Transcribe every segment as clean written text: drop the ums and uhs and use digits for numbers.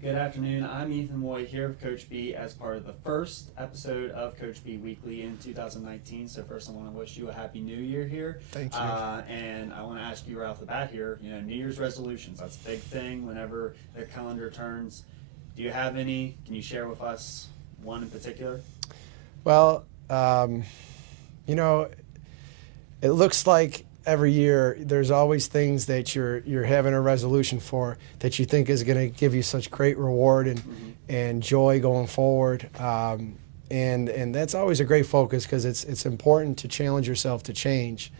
Good afternoon. I'm Ethan Moy here with Coach B as part of the first episode of Coach B Weekly in 2019. So first I want to wish you a happy new year here. Thank you. And I want to ask you right off the bat here, New Year's resolutions. That's a big thing whenever the calendar turns. Do you have any? Can you share with us one in particular? Well, it looks like every year there's always things that you're having a resolution for that you think is going to give you such great reward and joy going forward. And that's always a great focus because it's important to challenge yourself to change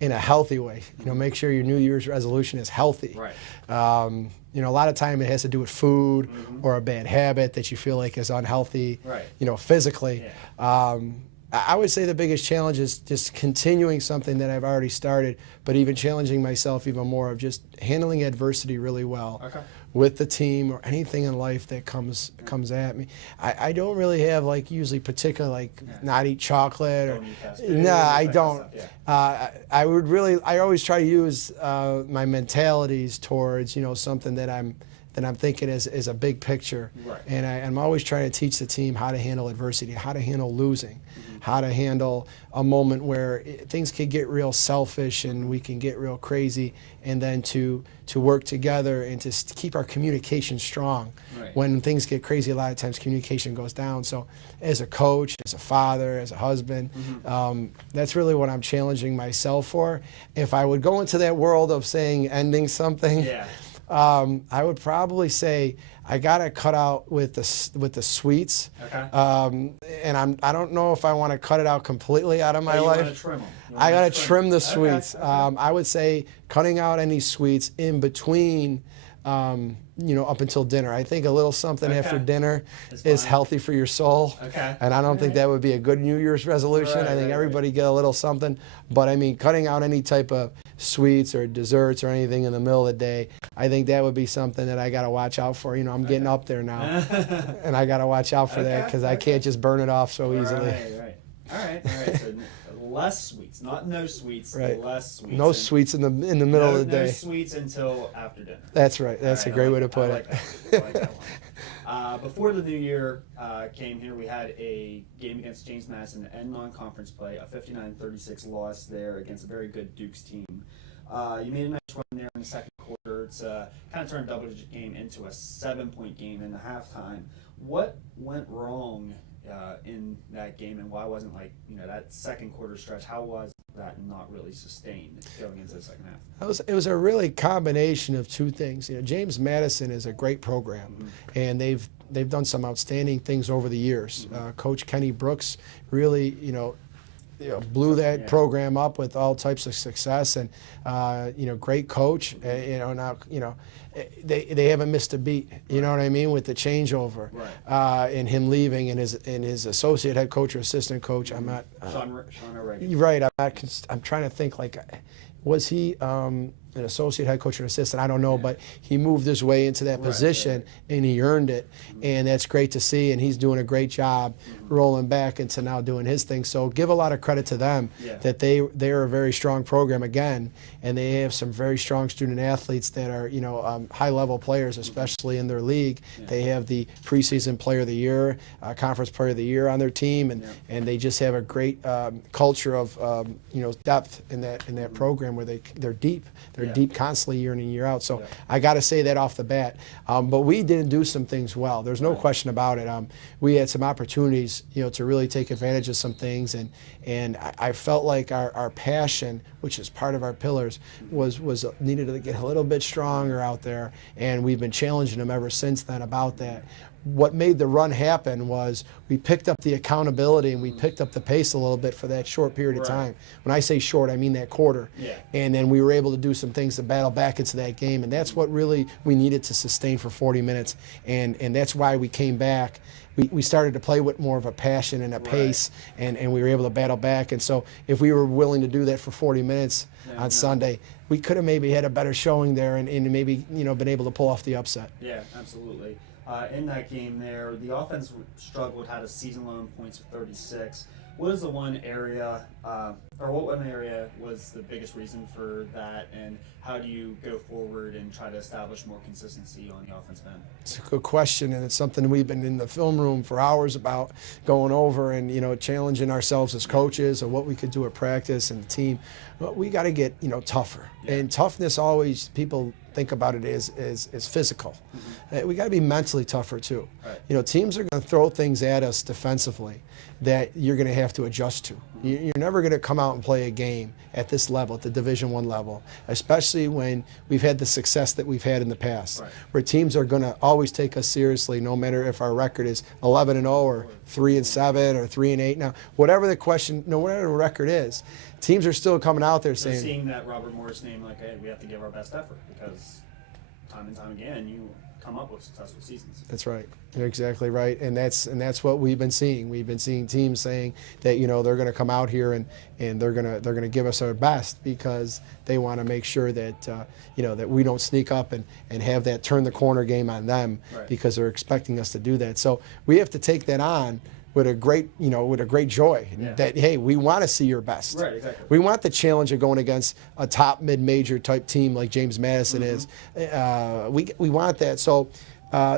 in a healthy way. Make sure your New Year's resolution is healthy. Right. A lot of time it has to do with food or a bad habit that you feel like is unhealthy, physically. Yeah. I would say the biggest challenge is just continuing something that I've already started, but even challenging myself even more of just handling adversity really well with the team or anything in life that comes at me. I don't really have usually particular not eat chocolate or I don't. I always try to use my mentalities towards something that I'm thinking is a big picture. Right. And I'm always trying to teach the team how to handle adversity, how to handle losing, how to handle a moment where things can get real selfish and we can get real crazy, and then to work together and to keep our communication strong. Right. When things get crazy, a lot of times communication goes down. So as a coach, as a father, as a husband, that's really what I'm challenging myself for. If I would go into that world of saying ending something, I would probably say I got to cut out with the sweets. Okay. And I don't know if I want to cut it out completely out of my life. You want to trim them. I got to trim the sweets. Okay. I would say cutting out any sweets in between, up until dinner. I think a little something after dinner is healthy for your soul. Okay. And I don't think that would be a good New Year's resolution. I think everybody get a little something. But I mean, cutting out any type of sweets or desserts or anything in the middle of the day, I think that would be something that I got to watch out for. I'm getting up there now, and I got to watch out for that because I can't just burn it off so easily. All right. So less sweets, not no sweets. Right. Less sweets. No sweets in the middle of the day. No sweets until after dinner. That's right. That's a great way to put it. I like that one. Before the new year came here, we had a game against James Madison to end non-conference play, a 59-36 loss there against a very good Dukes team. You made a nice run there in the second quarter. It's kind of turned a double-digit game into a 7-point game in the halftime. What went wrong in that game, and why wasn't that second quarter stretch? How was that not really sustained going into the second half? It was a really combination of two things. James Madison is a great program, and they've done some outstanding things over the years. Coach Kenny Brooks really blew that program up with all types of success, and great coach. They haven't missed a beat. You know what I mean, with the changeover and him leaving, and his associate head coach or assistant coach. I'm not. Sean O'Reilly. Right. I'm trying to think. Was he an associate head coach or assistant? I don't know, but he moved his way into that position and he earned it, and that's great to see. And he's doing a great job rolling back into now doing his thing. So give a lot of credit to them that they are a very strong program again, and they have some very strong student athletes that are high level players, especially in their league. They have the preseason player of the year, conference player of the year on their team, and they just have a great culture of depth in that program where they're deep. They're deep constantly year in and year out. So I got to say that off the bat. But we didn't do some things well. There's no question about it. We had some opportunities, to really take advantage of some things, and I felt like our passion, which is part of our pillars, was needed to get a little bit stronger out there, and we've been challenging them ever since then about that. What made the run happen was we picked up the accountability and we picked up the pace a little bit for that short period of time. When I say short, I mean that quarter. And then we were able to do some things to battle back into that game, and that's what really we needed to sustain for 40 minutes, and that's why we came back. We started to play with more of a passion and a pace, and we were able to battle back. And so if we were willing to do that for 40 minutes on Sunday, we could have maybe had a better showing there and maybe been able to pull off the upset. Yeah, absolutely. In that game there, the offense struggled, had a season-low in points of 36. What is the one area or what one area was the biggest reason for that, and how do you go forward and try to establish more consistency on the offensive end? It's a good question, and it's something we've been in the film room for hours about going over and, challenging ourselves as coaches or what we could do at practice and the team. But we got to get, tougher. Yeah. And toughness always, people think about it as physical. We got to be mentally tougher too. Right. Teams are going to throw things at us defensively that you're going to have to adjust to. You're never going to come out and play a game at this level, at the Division I level, especially when we've had the success that we've had in the past, Right. where teams are going to always take us seriously, no matter if our record is 11-0 or 3-7 or 3-8. Now, whatever the record is, teams are still coming out there They're saying, seeing that Robert Morris name, like, hey, we have to give our best effort, because time and time again, you come up with successful seasons. That's right. You're exactly right, and that's what we've been seeing. We've been seeing teams saying that they're going to come out here and they're going to give us our best because they want to make sure that that we don't sneak up and have that turn the corner game on them, Right. because they're expecting us to do that. So we have to take that on with a great joy. Yeah. That, hey, we want to see your best. Right, exactly. We want the challenge of going against a top mid-major type team like James Madison is. We want that. So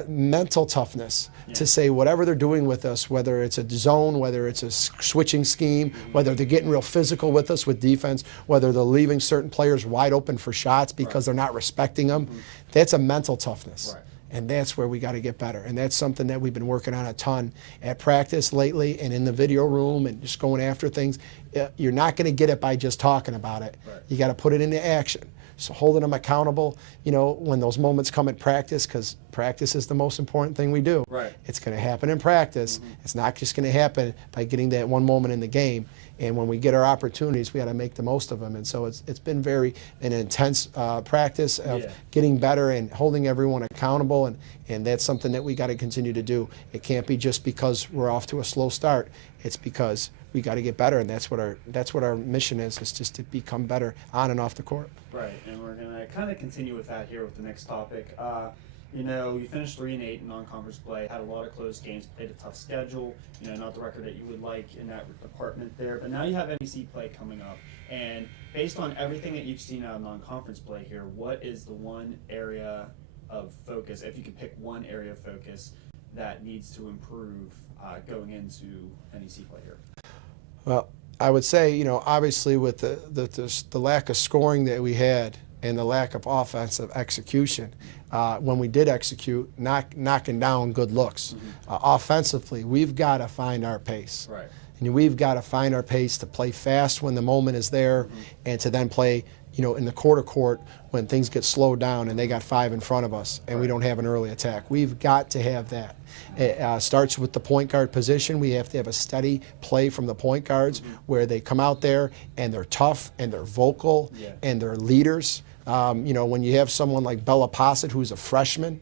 mental toughness to say whatever they're doing with us, whether it's a zone, whether it's a switching scheme, whether they're getting real physical with us with defense, whether they're leaving certain players wide open for shots because they're not respecting them, that's a mental toughness. Right. And that's where we got to get better. And that's something that we've been working on a ton at practice lately and in the video room and just going after things. You're not going to get it by just talking about it. Right. You got to put it into action. So holding them accountable, when those moments come at practice, because practice is the most important thing we do. Right. It's going to happen in practice. It's not just going to happen by getting that one moment in the game. And when we get our opportunities, we got to make the most of them. And so it's been an intense practice of getting better and holding everyone accountable. And that's something that we got to continue to do. It can't be just because we're off to a slow start. It's because we got to get better, and that's what our mission is just to become better on and off the court. Right, and we're going to kind of continue with that here with the next topic. You finished 3-8 in non-conference play, had a lot of close games, played a tough schedule, not the record that you would like in that department there, but now you have NEC play coming up, and based on everything that you've seen out of non-conference play here, what is the one area of focus, if you could pick one area of focus, that needs to improve going into NEC play here? Well, I would say, obviously with the lack of scoring that we had and the lack of offensive execution, when we did execute, knocking down good looks. Offensively, we've got to find our pace. Right. And we've got to find our pace to play fast when the moment is there and to then play, in the quarter court when things get slowed down and they got 5 in front of us and we don't have an early attack. We've got to have that. It starts with the point guard position. We have to have a steady play from the point guards where they come out there and they're tough and they're vocal and they're leaders. When you have someone like Bella Possett, who's a freshman,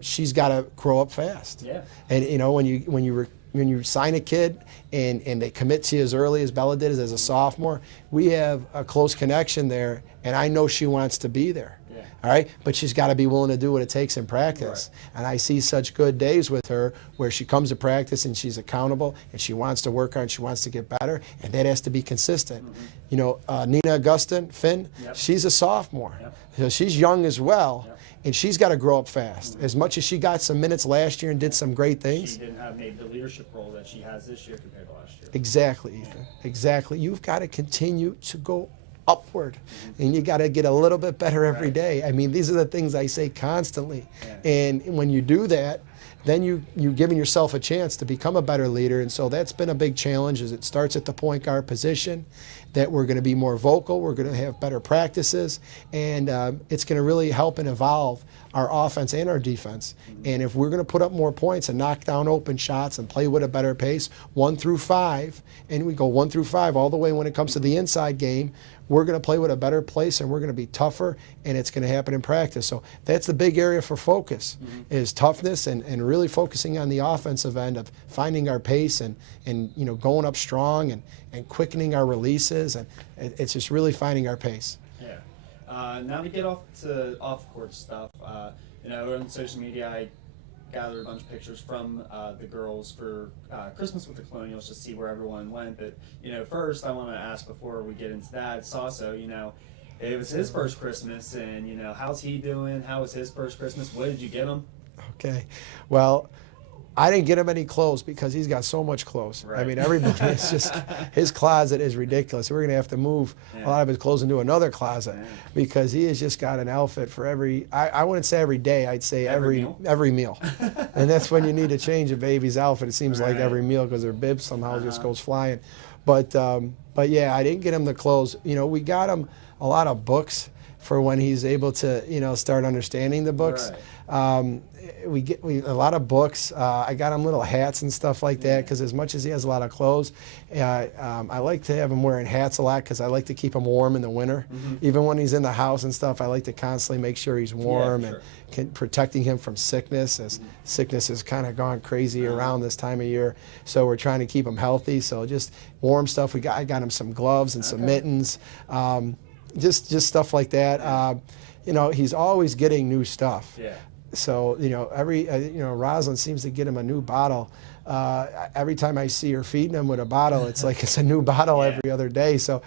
she's got to grow up fast. Yeah. And when you sign a kid and they commit to you as early as Bella did as a sophomore, we have a close connection there, and I know she wants to be there. Yeah. All right, but she's got to be willing to do what it takes in practice. Right. And I see such good days with her where she comes to practice and she's accountable and she wants to work hard and she wants to get better, and that has to be consistent. Nina Augustin, Finn, she's a sophomore. So she's young as well. And she's got to grow up fast. As much as she got some minutes last year and did some great things. She didn't have maybe the leadership role that she has this year compared to last year. Exactly, Ethan. Exactly. You've got to continue to go upward, and you got to get a little bit better every day. I mean, these are the things I say constantly. And when you do that, then you're giving yourself a chance to become a better leader. And so that's been a big challenge. As it starts at the point guard position, that we're going to be more vocal, we're going to have better practices, and it's going to really help and evolve our offense and our defense. And if we're going to put up more points and knock down open shots and play with a better pace, 1 through 5, and we go 1 through 5 all the way when it comes to the inside game, we're going to play with a better place and we're going to be tougher, and it's going to happen in practice. So that's the big area for focus, is toughness and really focusing on the offensive end of finding our pace and going up strong and quickening our releases, and it's just really finding our pace. Yeah. Now to get off-court stuff, on social media, gathered a bunch of pictures from the girls for Christmas with the Colonials, to see where everyone went. But first I want to ask, before we get into that, Sasso, it was his first Christmas, and how's he doing? How was his first Christmas? What did you get him? Okay, well, I didn't get him any clothes because he's got so much clothes. Right. I mean, everybody, it's just, his closet is ridiculous. We're going to have to move a lot of his clothes into another closet because he has just got an outfit for every, I wouldn't say every day, I'd say every meal. And that's when you need to change a baby's outfit. It seems like every meal, because their bib somehow just goes flying. But yeah, I didn't get him the clothes. We got him a lot of books for when he's able to, start understanding the books. Right. We get a lot of books. I got him little hats and stuff like that, because as much as he has a lot of clothes, I like to have him wearing hats a lot, because I like to keep him warm in the winter. Even when he's in the house and stuff, I like to constantly make sure he's warm and protecting him from sickness, as sickness has kind of gone crazy around this time of year. So we're trying to keep him healthy. So just warm stuff. I got him some gloves and some mittens, just stuff like that. He's always getting new stuff. Yeah. So, Rosalind seems to get him a new bottle. Every time I see her feeding him with a bottle, it's like it's a new bottle every other day. So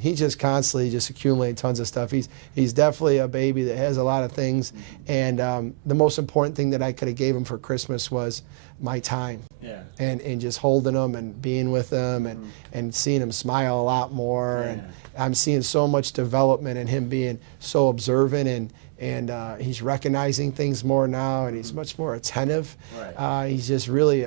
he just constantly just accumulating tons of stuff. He's definitely a baby that has a lot of things. And the most important thing that I could have gave him for Christmas was my time. Yeah. And just holding him and being with him and seeing him smile a lot more. And I'm seeing so much development in him being so observant, and he's recognizing things more now, and he's much more attentive. Right. He's just really,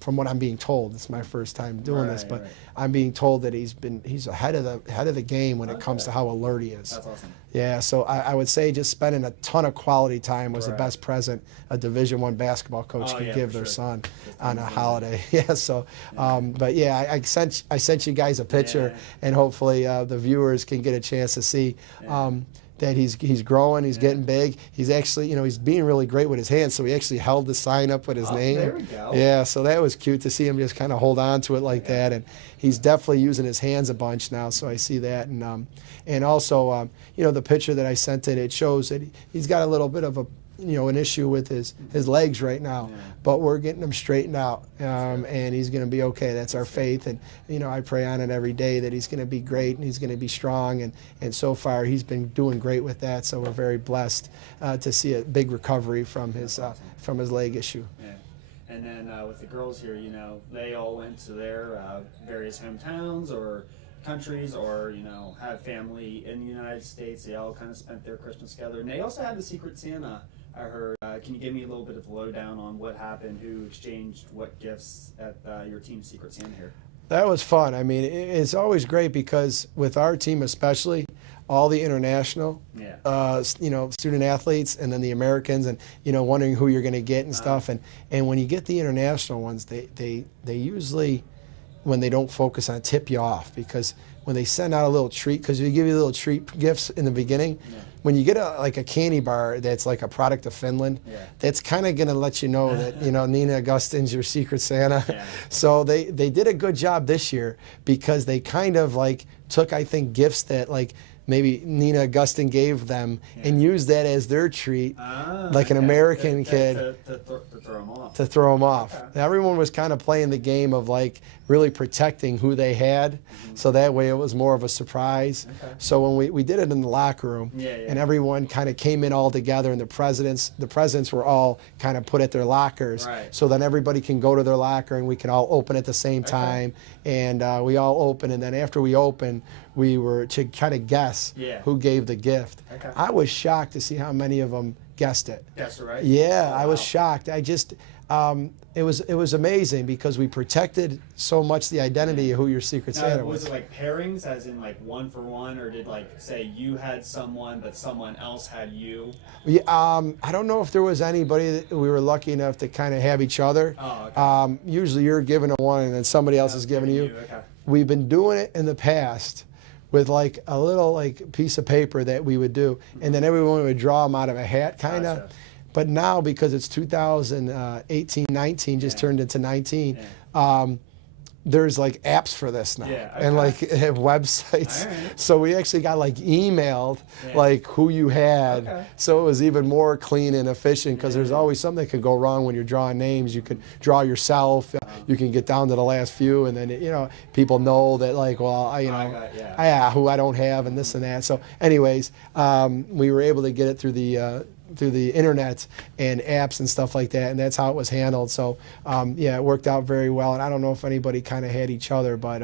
from what I'm being told, it's my first time doing this, but I'm being told that he's ahead of the game when it comes to how alert he is. That's awesome. Yeah, so I would say just spending a ton of quality time was the best present a Division I basketball coach could give their son on a holiday. Yeah, so, but yeah, I sent you guys a picture, and hopefully the viewers can get a chance to see. That he's growing, he's getting big. He's actually, he's being really great with his hands, so he actually held the sign up with his name. There we go. Yeah, so that was cute to see him just kind of hold on to it like that, and he's definitely using his hands a bunch now, so I see that. And also, the picture that I sent it shows that he's got a little bit of an issue with his legs right now, but we're getting him straightened out, and he's going to be okay. That's our faith, and I pray on it every day that he's going to be great and he's going to be strong, and so far he's been doing great with that. So we're very blessed to see a big recovery from his leg issue. Yeah. And then with the girls here, they all went to their various hometowns or countries, or have family in the United States. They all kind of spent their Christmas together, and they also had the Secret Santa, I heard. Can you give me a little bit of the lowdown on what happened, who exchanged what gifts at your team's Secret Santa here? That was fun. I mean, it's always great because with our team especially, all the international, student athletes, and then the Americans, and wondering who you're going to get and stuff. And when you get the international ones, they usually, when they don't focus on, tip you off, because when they send out a little treat, because they give you little treat gifts in the beginning, when you get a candy bar that's like a product of Finland, that's kind of going to let you know that Nina Augustin's your Secret Santa. So they did a good job this year, because they kind of took, I think, gifts that maybe Nina Augustin gave them and used that as their treat, like an American kid, to throw them off. Okay. Everyone was kind of playing the game of really protecting who they had, so that way it was more of a surprise. Okay. So when we did it in the locker room, and everyone kind of came in all together, and the presents were all kind of put at their lockers, so then everybody can go to their locker and we can all open at the same time, and we all open, and then after we open, we were to kind of guess who gave the gift. Okay. I was shocked to see how many of them guessed it. Guessed it, right? Yeah, I was shocked. I just, it was amazing, because we protected so much the identity of who your Secret Santa was. Was it like pairings, as in one for one, or did say you had someone but someone else had you? Yeah, I don't know if there was anybody that we were lucky enough to kind of have each other. Oh, okay. Usually you're giving a one and then somebody else is giving you. Okay. We've been doing it in the past with a little piece of paper that we would do, and then everyone would draw them out of a hat, kind of. Gotcha. But now, because it's 2018-19, just turned into 19, there's like apps for this now, Yeah, and like okay. websites. All right. So we actually got like emailed Yeah. like who you had. Okay. So it was even more clean and efficient because there's Yeah. always something that could go wrong when you're drawing names. You could draw yourself. You can get down to the last few, and then people know that like, well, who I don't have and this and that. So anyways, we were able to get it through the internet and apps and stuff like that, and that's how it was handled. So it worked out very well. And I don't know if anybody kind of had each other, but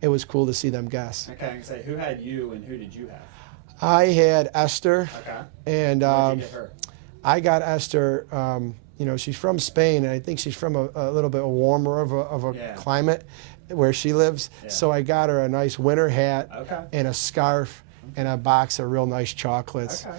it was cool to see them guess. Okay, I can say, who had you and who did you have? I had Esther, Okay. and What did you get her? I got Esther. She's from Spain, and I think she's from a little bit warmer of a Yeah. climate where she lives. Yeah. So I got her a nice winter hat Okay. and a scarf and a box of real nice chocolates Okay.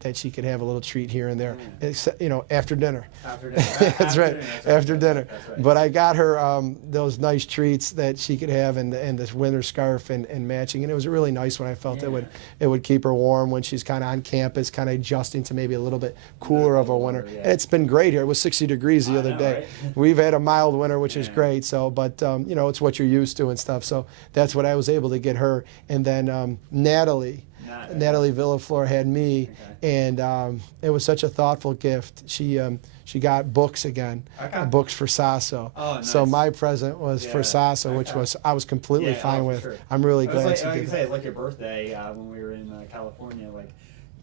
that she could have a little treat here and there. Yeah. Except, after dinner. After dinner. That's right, after dinner. That's right. But I got her those nice treats that she could have, and this winter scarf and matching. And it was a really nice one. I felt Yeah. it would keep her warm when she's kind of on campus, kind of adjusting to maybe a little bit cooler of a winter. Yeah. And it's been great here. It was 60 degrees the I other know, day. right? We've had a mild winter, which is Yeah. great. So, but it's what you're used to and stuff. So that's what I was able to get her. And then Natalie Villaflor had me, Okay. and it was such a thoughtful gift. She got books again, Okay. books for Sasso. Oh, nice. So my present was for Yeah. Sasso, which Okay. I was completely Yeah, fine for with. sure. I'm really It was glad like, she like I did say, that. it's like your birthday when we were in California. Like,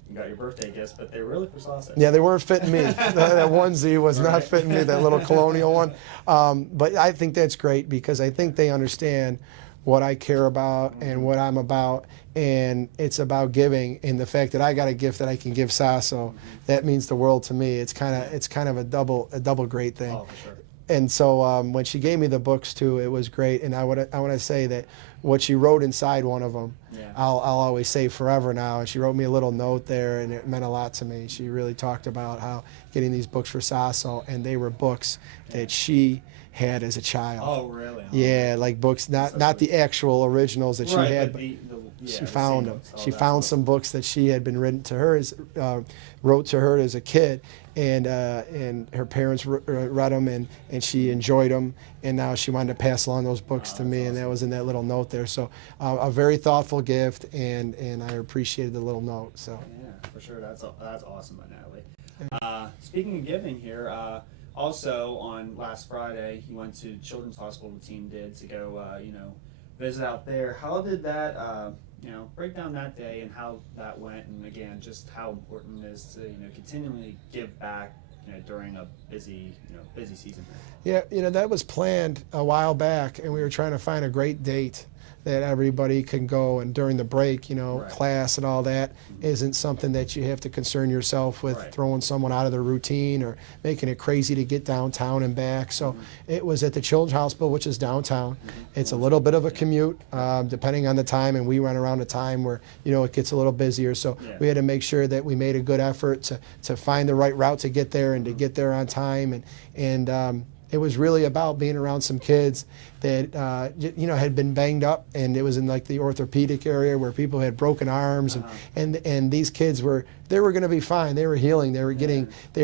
you got your birthday gifts, but they were really for sausage. Yeah, they weren't fitting me. that onesie was not Right. fitting me, that little colonial one. But I think that's great because I think they understand what I care about and what I'm about, and it's about giving. And the fact that I got a gift that I can give Sasso, that means the world to me. It's kind of a double great thing. Oh, for sure. And so when she gave me the books too, it was great. And I want to say that what she wrote inside one of them, Yeah. I'll always say forever now. And she wrote me a little note there, and it meant a lot to me. She really talked about how getting these books for Sasso, and they were books that she had as a child. Oh, really? Yeah, like books, not the actual originals that she Right, had, but but yeah, she the found scene them. books. Oh, She that's found awesome. some books that she had been written to her wrote to her as a kid, and her parents read them, and she enjoyed them, and now she wanted to pass along those books to me, and that was in that little note there. So a very thoughtful gift, and I appreciated the little note. So Yeah, for sure. That's awesome, by Natalie. Speaking of giving here, also on last Friday, you went to Children's Hospital. The team did to go, visit out there. How did that, break down that day and how that went, and again, just how important it is to continually give back, during a busy season. yeah, that was planned a while back, and we were trying to find a great date that everybody can go, and during the break, Right. class and all that isn't something that you have to concern yourself with Right. throwing someone out of their routine or making it crazy to get downtown and back. So it was at the Children's Hospital, which is downtown. It's a little bit of a commute, depending on the time, and we run around a time where, it gets a little busier. So Yeah. we had to make sure that we made a good effort to find the right route to get there and to get there on time. And it was really about being around some kids that had been banged up, and it was in like the orthopedic area where people had broken arms, and these kids were going to be fine. They were healing. They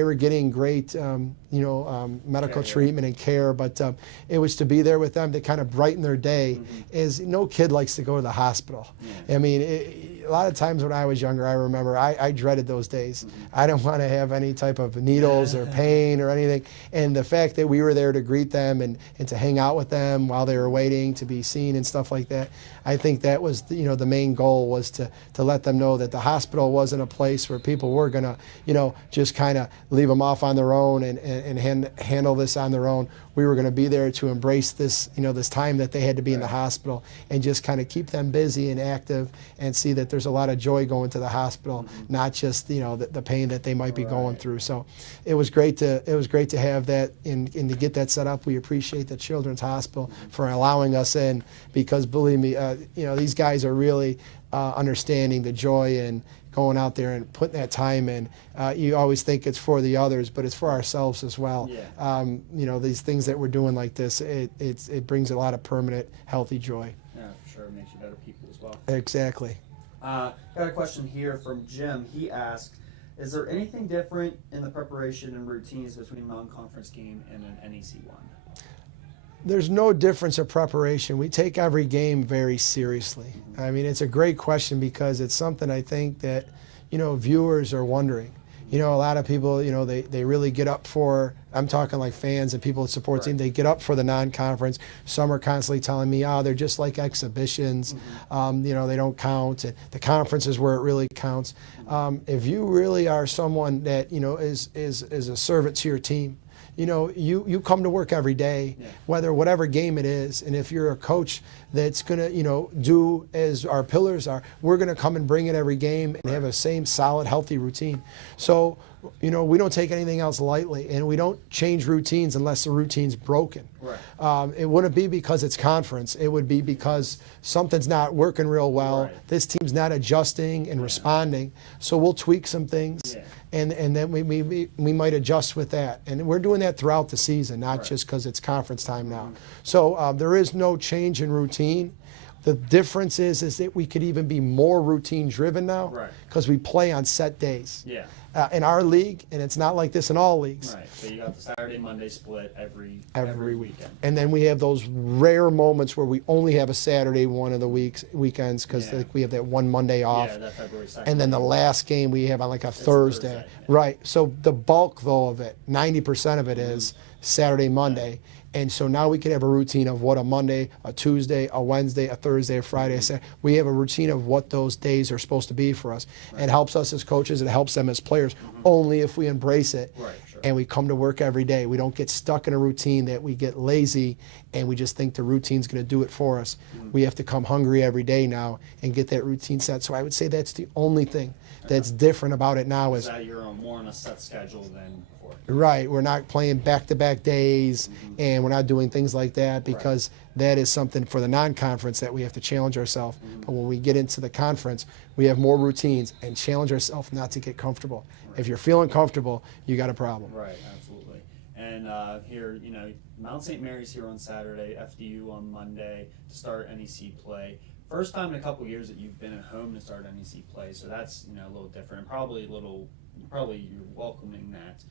were getting great medical Yeah. treatment and care. But it was to be there with them to kind of brighten their day. As no kid likes to go to the hospital. Yeah. I mean, a lot of times when I was younger, I remember I dreaded those days. I didn't want to have any type of needles or pain or anything. And the fact that we were there to greet them and to hang out with them while they were waiting to be seen and stuff like that, I think that was the main goal, was to let them know that the hospital wasn't a place where people were gonna just kind of leave them off on their own and handle this on their own. We were going to be there to embrace this this time that they had to be in the hospital, and just kind of keep them busy and active, and see that there's a lot of joy going to the hospital, not just the pain that they might be going through. So it was great to have that and to get that set up. We appreciate the Children's Hospital for allowing us in, because believe me, these guys are really understanding the joy and going out there and putting that time in. You always think it's for the others, but it's for ourselves as well. Yeah. These things that we're doing like this, it brings a lot of permanent, healthy joy. Yeah, for sure. It makes you better people as well. Exactly. Got a question here from Jim. He asked, is there anything different in the preparation and routines between a non-conference game and an NEC one? There's no difference of preparation. We take every game very seriously. I mean, it's a great question because it's something I think that, viewers are wondering. A lot of people, they really get up for, I'm talking like fans and people that support team, they get up for the non-conference. Some are constantly telling me, they're just like exhibitions. They don't count. And the conference is where it really counts. If you really are someone that, is a servant to your team, you come to work every day, whatever game it is, and if you're a coach that's going to, do as our pillars are, we're going to come and bring it every game and have a same solid, healthy routine. So, we don't take anything else lightly, and we don't change routines unless the routine's broken. Right. It wouldn't be because it's conference. It would be because something's not working real well. Right. This team's not adjusting and responding. So we'll tweak some things. Yeah. And then we might adjust with that. And we're doing that throughout the season, not just because it's conference time now. So there is no change in routine. The difference is that we could even be more routine driven now because we play on set days. Yeah. In our league, and it's not like this in all leagues. Right. So you got the Saturday, Monday split every weekend. And then we have those rare moments where we only have a Saturday one of the weekends because we have that one Monday off. Yeah, that February 2nd. And then the last game we have on like a Thursday. Right. So the bulk though of it, 90% of it is Saturday, Monday. And so now we can have a routine of what a Monday, a Tuesday, a Wednesday, a Thursday, a Friday, a Saturday. We have a routine of what those days are supposed to be for us. It helps us as coaches. It helps them as players only if we embrace it. Right, sure. And we come to work every day. We don't get stuck in a routine that we get lazy and we just think the routine's going to do it for us. We have to come hungry every day now and get that routine set. So I would say that's the only thing that's different about it now is that you're more on a set schedule than before. Right, we're not playing back-to-back days, and we're not doing things like that because that is something for the non-conference that we have to challenge ourselves. But when we get into the conference, we have more routines and challenge ourselves not to get comfortable. If you're feeling comfortable, you got a problem. Right, absolutely. And here, Mount St. Mary's here on Saturday, FDU on Monday to start NEC play. First time in a couple years that you've been at home to start NEC play, so that's a little different, and probably you're welcoming that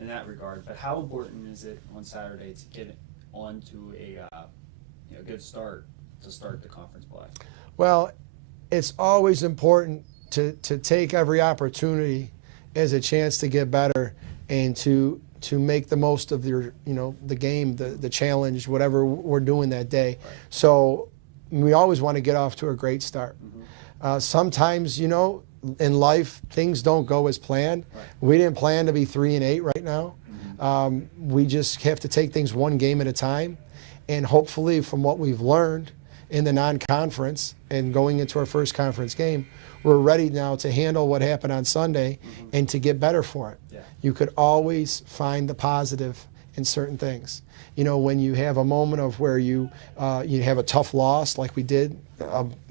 in that regard. But how important is it on Saturday to get onto a good start to start the conference play? Well, it's always important to take every opportunity as a chance to get better and to make the most of your the game, the challenge, whatever we're doing that day. So we always want to get off to a great start. Sometimes, in life, things don't go as planned. We didn't plan to be 3-8 right now. We just have to take things one game at a time. And hopefully from what we've learned in the non-conference and going into our first conference game, we're ready now to handle what happened on Sunday and to get better for it. Yeah. You could always find the positive in certain things. When you have a moment of where you have a tough loss like we did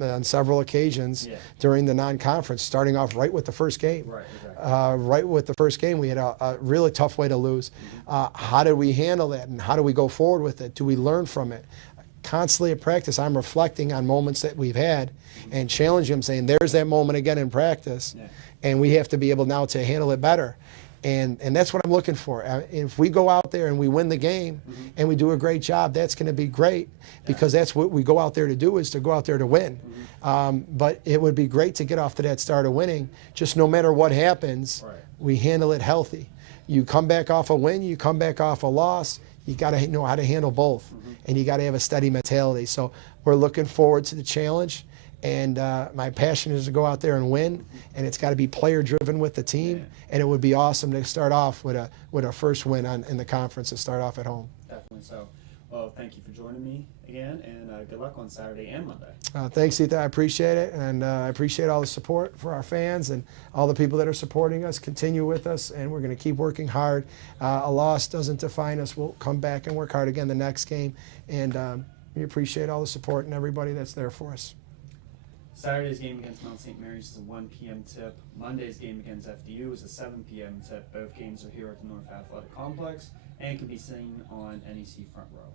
on several occasions during the non-conference, starting off right with the first game. Right, exactly. Right with the first game, we had a really tough way to lose. How did we handle that, and how do we go forward with it? Do we learn from it? Constantly at practice, I'm reflecting on moments that we've had and challenging them, saying, there's that moment again in practice, and we have to be able now to handle it better. And that's what I'm looking for. If we go out there and we win the game and we do a great job, that's going to be great because that's what we go out there to do, is to go out there to win. But it would be great to get off to that start of winning. Just no matter what happens, we handle it healthy. You come back off a win, you come back off a loss, you got to know how to handle both. And you got to have a steady mentality. So we're looking forward to the challenge. And my passion is to go out there and win, and it's got to be player-driven with the team. And it would be awesome to start off with a first win in the conference to start off at home. Definitely so. Well, thank you for joining me again, and good luck on Saturday and Monday. Thanks, Ethan. I appreciate it, and I appreciate all the support for our fans and all the people that are supporting us. Continue with us, and we're going to keep working hard. A loss doesn't define us. We'll come back and work hard again the next game, and we appreciate all the support and everybody that's there for us. Saturday's game against Mount St. Mary's is a 1 p.m. tip. Monday's game against FDU is a 7 p.m. tip. Both games are here at the North Athletic Complex and can be seen on NEC Front Row.